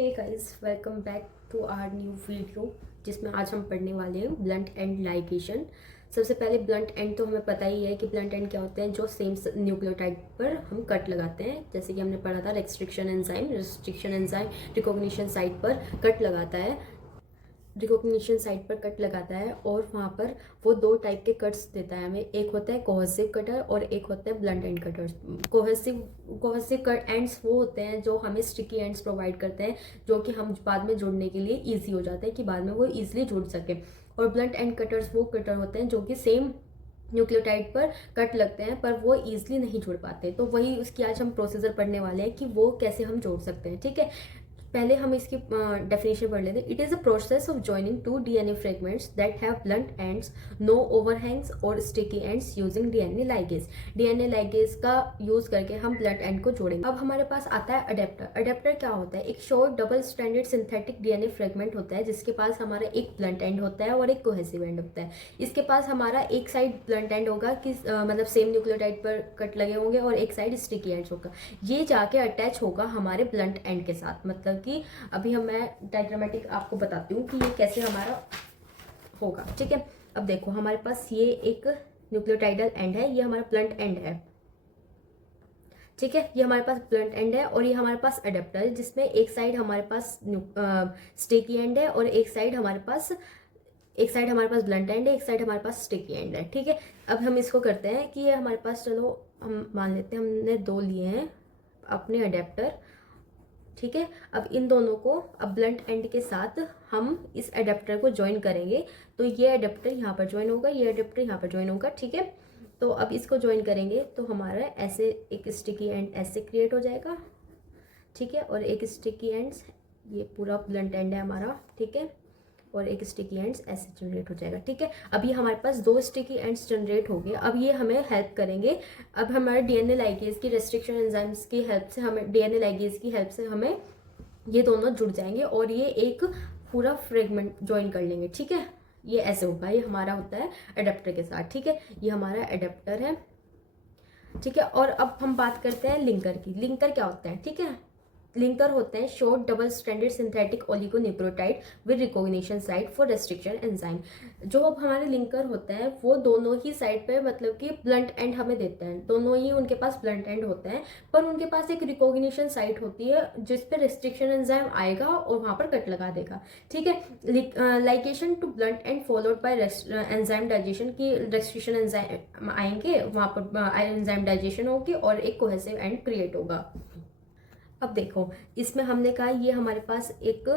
Hey guys, welcome back to our new video जिसमें आज हम पढ़ने वाले हैं ब्लंट एंड लाइगेशन। सबसे पहले ब्लंट एंड तो हमें पता ही है कि ब्लंट एंड क्या होते हैं, जो सेम न्यूक्लियोटाइड पर हम कट लगाते हैं। जैसे कि हमने पढ़ा था रेस्ट्रिक्शन एंजाइम रिकॉग्निशन साइट पर कट लगाता है, रिकॉग्निशन साइट पर कट लगाता है और वहाँ पर वो दो टाइप के कट्स देता है हमें। एक होता है कोहेसिव कटर और एक होता है blunt and cutters. Cohesive cut ends वो होते हैं जो हमें स्टिकी एंड्स प्रोवाइड करते हैं, जो कि हम बाद में जुड़ने के लिए ईजी हो जाते हैं कि बाद में वो ईजिली जुड़ सके। और ब्लंट एंड कटर्स वो कटर होते हैं जो कि सेम न्यूक्लियोटाइड पर कट लगते हैं पर वो ईजिली नहीं जुड़ पाते। तो वही उसकी आज हम प्रोसीजर पढ़ने वाले हैं कि वो कैसे हम जोड़ सकते हैं। ठीक है, पहले हम इसकी डेफिनेशन पढ़ लेते हैं। It is a process of joining two DNA fragments that have blunt ends, no overhangs और sticky ends using DNA ligase. DNA ligase का यूज करके हम ब्लंट एंड को जोड़ेंगे। अब हमारे पास आता है अडेप्टर। अडेप्टर क्या होता है? एक short double stranded synthetic DNA fragment होता है जिसके पास हमारा एक ब्लंट एंड होता है और एक कोहेसिव एंड होता है। इसके पास हमारा एक साइड ब्लंट एंड होगा कि मतलब सेम न्यूक्लियोटाइड पर कट लगे होंगे और एक साइड स्टिकी एंड होगा। ये जाके अटैच होगा हमारे ब्लंट एंड के साथ। मतलब कि अभी मैं डायग्रामेटिक आपको बताती हूँ कि ये कैसे हमारा होगा। ठीक है, अब देखो हमारे पास ये एक न्यूक्लियोटाइडल एंड है, ये हमारा ब्लंट एंड है। ठीक है, ये हमारे पास ब्लंट एंड है और ये हमारे पास अडेप्टर है जिसमें एक साइड हमारे पास स्टिकी एंड है और एक साइड हमारे पास ब्लंट एंड है, एक साइड हमारे पास स्टिकी एंड है। ठीक है, अब हम इसको करते हैं कि ये हमारे पास, चलो हम मान लेते हैं हमने दो लिए हैं अपने अडेप्टर। ठीक है, अब इन दोनों को अब ब्लंट एंड के साथ हम इस अडेप्टर को ज्वाइन करेंगे। तो ये अडेप्टर यहाँ पर ज्वाइन होगा, ये अडेप्टर यहाँ पर ज्वाइन होगा। ठीक है, तो अब इसको ज्वाइन करेंगे तो हमारा ऐसे एक स्टिकी एंड ऐसे क्रिएट हो जाएगा। ठीक है, और एक स्टिकी एंड्स, ये पूरा ब्लंट एंड है हमारा। ठीक है, और एक स्टिकी एंड्स ऐसे जनरेट हो जाएगा। ठीक है, अभी हमारे पास दो स्टिकी एंड्स जनरेट हो गए। अब ये हमें हेल्प करेंगे। अब हमारे डीएनए लाइगेज की रेस्ट्रिक्शन एंजाइम्स की हेल्प से हमें डीएनए लाइगेज की हेल्प से हमें ये दोनों जुड़ जाएंगे और ये एक पूरा फ्रेगमेंट ज्वाइन कर लेंगे। ठीक है, ये ऐसे होगा, ये हमारा होता है अडेप्टर के साथ। ठीक है, ये हमारा अडेप्टर है। ठीक है, और अब हम बात करते हैं लिंकर की। लिंकर क्या होता है? ठीक है, लिंकर होते हैं short double stranded synthetic oligonucleotide with recognition site for restriction enzyme. जो अब हमारे लिंकर होते हैं वो दोनों ही साइड पे मतलब कि ब्लंट एंड हमें देते हैं, दोनों ही उनके पास ब्लंट एंड होते हैं, पर उनके पास एक रिकॉग्निशन साइट होती है जिस पे रेस्ट्रिक्शन एंजाइम आएगा और वहां पर कट लगा देगा। ठीक है, ligation to blunt and followed by enzyme digestion की रेस्ट्रिक्शन एंजाइम आएंगे, वहां पर एंजाइम डाइजेशन होगी और एक कोहेसिव एंड क्रिएट होगा। अब देखो, इसमें हमने कहा ये हमारे पास एक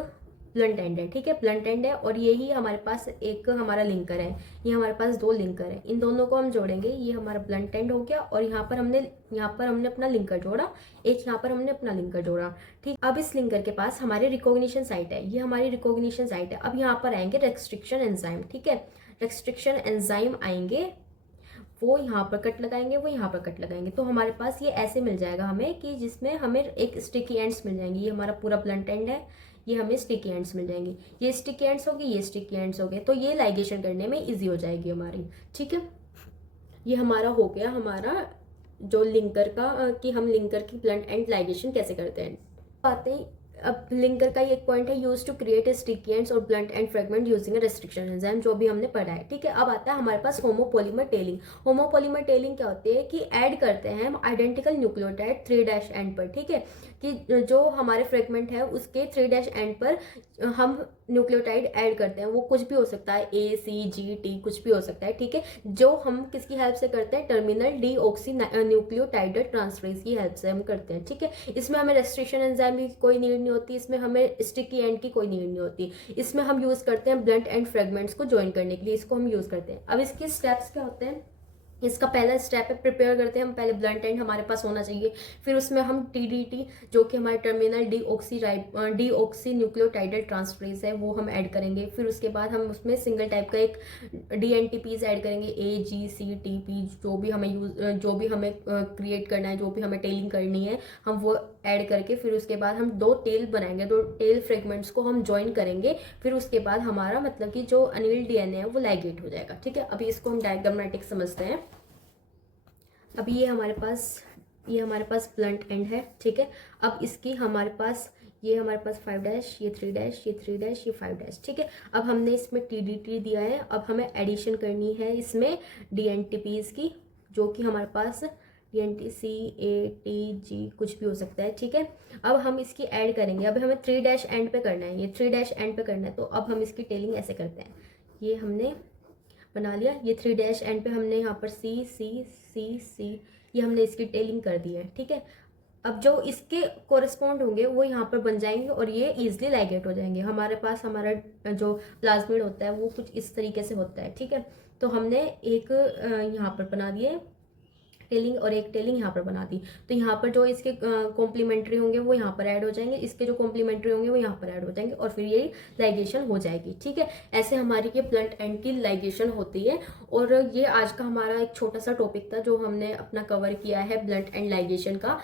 ब्लंट एंड है। ठीक है, ब्लंट एंड है और ये ही हमारे पास एक हमारा लिंकर है। ये हमारे पास दो लिंकर है, इन दोनों को हम जोड़ेंगे। ये हमारा ब्लंट एंड हो गया और यहाँ पर हमने अपना लिंकर जोड़ा, एक यहाँ पर हमने अपना लिंकर जोड़ा। ठीक, अब इस लिंकर के पास हमारी रिकॉग्निशन साइट है, ये हमारी रिकॉग्निशन साइट है। अब यहाँ पर आएंगे रेस्ट्रिक्शन एंजाइम। ठीक है, रेस्ट्रिक्शन एंजाइम आएंगे, वो यहाँ पर कट लगाएंगे, वो यहाँ पर कट लगाएंगे। तो हमारे पास ये ऐसे मिल जाएगा हमें कि जिसमें हमें एक स्टिकी एंड्स मिल जाएंगे। ये हमारा पूरा ब्लंट एंड है, ये हमें स्टिकी एंड्स मिल जाएंगे। ये स्टिकी एंड्स हो गए, ये स्टिकी एंड्स हो गए, तो ये लाइगेशन करने में इजी हो जाएगी हमारी। ठीक है, ये हमारा हो गया हमारा जो लिंकर का कि हम लिंकर की ब्लंट एंड लाइगेशन कैसे करते हैं। आते हैं अब लिंकर का एक पॉइंट है use to create sticky ends और blunt end fragment using restriction enzyme, जो भी हमने पढ़ा है। ठीक है, अब आता है हमारे पास होमोपोलीमर टेलिंग। होमोपोलीमर टेलिंग क्या होती है कि ऐड करते हैं हम आइडेंटिकल न्यूक्लियोटाइड 3' एंड पर। ठीक है, कि जो हमारे फ्रेगमेंट है उसके 3' एंड पर हम न्यूक्लियोटाइड ऐड करते हैं। वो कुछ भी हो सकता है, ACGT कुछ भी हो सकता है। ठीक है, जो हम किसकी हेल्प से करते हैं? टर्मिनल डीऑक्सी न्यूक्लियोटाइड ट्रांसफरेज की हेल्प से हम करते हैं। ठीक है, इसमें हमें रेस्ट्रिक्शन एंजाइम की कोई नीड नहीं होती, इसमें हमें स्टिकी एंड की कोई नीड नहीं होती। इसमें हम यूज करते हैं ब्लंट एंड फ्रेगमेंट्स को ज्वाइन करने के लिए, इसको हम यूज करते हैं। अब इसके स्टेप्स क्या होते हैं? इसका पहला स्टेप है प्रिपेयर करते हैं हम, पहले ब्लंट एंड हमारे पास होना चाहिए, फिर उसमें हम TDT जो कि हमारे टर्मिनल डीऑक्सी न्यूक्लियोटाइडल ट्रांसफरेज है वो हम ऐड करेंगे। फिर उसके बाद हम उसमें सिंगल टाइप का एक DNTPs ऐड करेंगे, AGCTP, जो भी हमें क्रिएट करना है, जो भी हमें टेलिंग करनी है, हम वो ऐड करके फिर उसके बाद हम दो टेल बनाएंगे, दो टेल फ्रेगमेंट्स को हम ज्वाइन करेंगे। फिर उसके बाद हमारा मतलब कि जो अनिल DNA है वो लाइगेट हो जाएगा। ठीक है, अभी इसको हम डायग्रामेटिक समझते हैं। अभी ये हमारे पास ब्लंट एंड है। ठीक है, अब इसकी हमारे पास ये हमारे पास 5 डैश, ये 3 डैश, ये 3 डैश, ये 5 डैश। ठीक है, अब हमने इसमें TDT दिया है। अब हमें एडिशन करनी है इसमें DNTPs की, जो कि हमारे पास DNTCATG कुछ भी हो सकता है। ठीक है, अब हम इसकी ऐड करेंगे। अब हमें 3 डैश एंड पे करना है, ये 3 डैश एंड पे करना है। तो अब हम इसकी टेलिंग ऐसे करते हैं, ये हमने बना लिया। ये 3 डैश एंड पे हमने यहाँ पर C C C C, ये हमने इसकी टेलिंग कर दी है। ठीक है, अब जो इसके कोरिस्पॉन्ड होंगे वो यहाँ पर बन जाएंगे और ये ईजिली लाइगेट हो जाएंगे। हमारे पास हमारा जो प्लाज्मिड होता है वो कुछ इस तरीके से होता है। ठीक है, तो हमने एक यहाँ पर बना दिए टेलिंग और एक टेलिंग यहाँ पर बना दी। तो यहाँ पर जो इसके कॉम्प्लीमेंट्री होंगे वो यहाँ पर ऐड हो जाएंगे, इसके जो कॉम्प्लीमेंट्री होंगे वो यहाँ पर ऐड हो जाएंगे और फिर ये लाइगेशन हो जाएगी। ठीक है, ऐसे हमारी ये ब्लंट एंड की लाइगेशन होती है। और ये आज का हमारा एक छोटा सा टॉपिक था जो हमने अपना कवर किया है ब्लंट एंड लाइगेशन का।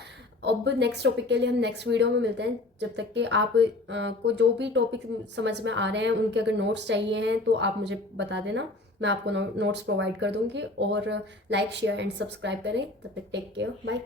अब नेक्स्ट टॉपिक के लिए हम नेक्स्ट वीडियो में मिलते हैं। जब तक कि आप को जो भी टॉपिक समझ में आ रहे हैं उनके अगर नोट्स चाहिए हैं तो आप मुझे बता देना, मैं आपको नोट्स प्रोवाइड कर दूंगी। और लाइक शेयर एंड सब्सक्राइब करें। तब तक टेक केयर, बाय।